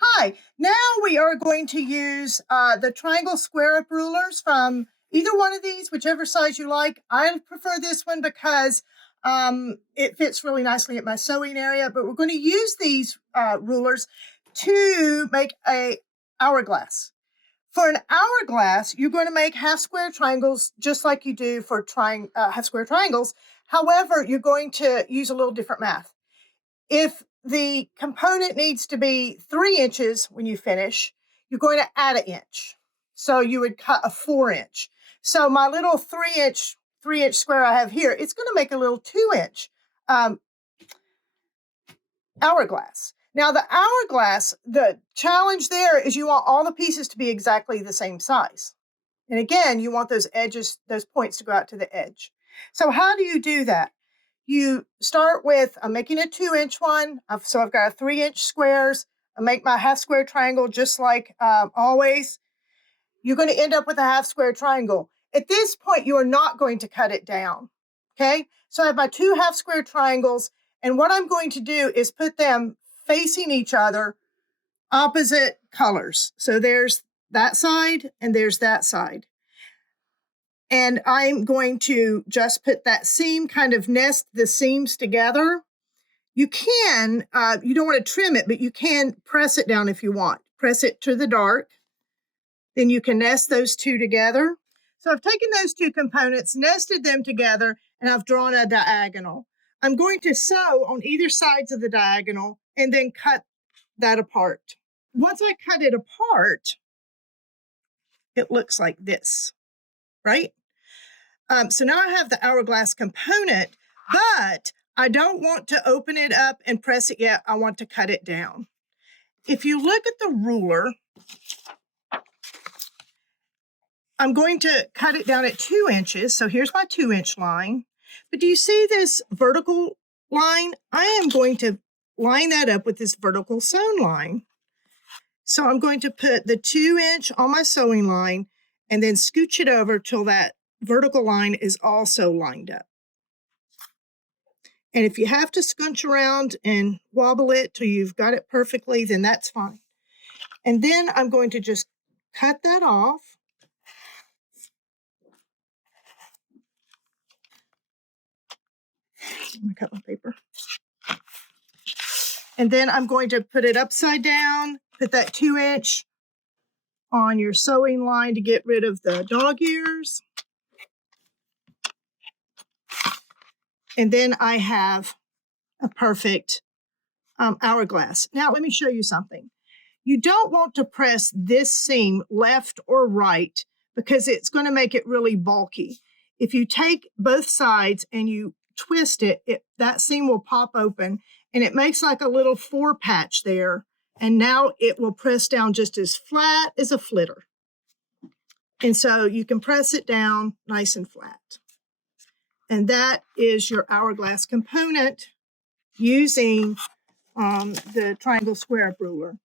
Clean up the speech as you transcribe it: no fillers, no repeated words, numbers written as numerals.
Hi, now we are going to use the triangle square up rulers from either one of these, whichever size you like. I prefer this one because it fits really nicely at my sewing area, but we're going to use these rulers to make a hourglass. For an hourglass, you're going to make half square triangles just like you do for half square triangles. However, you're going to use a little different math. If the component needs to be 3 inches when you finish, you're going to add an inch. So you would cut a 4-inch. So my little 3-inch square I have here, it's going to make a little 2-inch hourglass. Now the hourglass, the challenge there is you want all the pieces to be exactly the same size. And again, you want those edges, those points to go out to the edge. So how do you do that? You start with, I'm making a 2-inch one. So I've got 3-inch squares. I make my half square triangle just like always. You're going to end up with a half square triangle. At this point, you are not going to cut it down. Okay, so I have my 2 half square triangles. And what I'm going to do is put them facing each other, opposite colors. So there's that side and there's that side. And I'm going to just put that seam, kind of nest the seams together. You can, you don't want to trim it, but you can press it down if you want. Press it to the dark. Then you can nest those two together. So I've taken those two components, nested them together, and I've drawn a diagonal. I'm going to sew on either sides of the diagonal and then cut that apart. Once I cut it apart, it looks like this, right? So now I have the hourglass component, but I don't want to open it up and press it yet. I want to cut it down. If you look at the ruler, I'm going to cut it down at 2 inches. So here's my 2-inch line. But do you see this vertical line? I am going to line that up with this vertical sewn line. So I'm going to put the 2-inch on my sewing line and then scooch it over till that vertical line is also lined up. And if you have to scunch around and wobble it till you've got it perfectly, then that's fine. And then I'm going to just cut that off. I'm going to cut my paper. And then I'm going to put it upside down, put that 2-inch on your sewing line to get rid of the dog ears. And then I have a perfect hourglass. Now, let me show you something. You don't want to press this seam left or right because it's going to make it really bulky. If you take both sides and you twist it, that seam will pop open and it makes like a little 4 patch there. And now it will press down just as flat as a flitter. And so you can press it down nice and flat. And that is your hourglass component using the triangle square up ruler.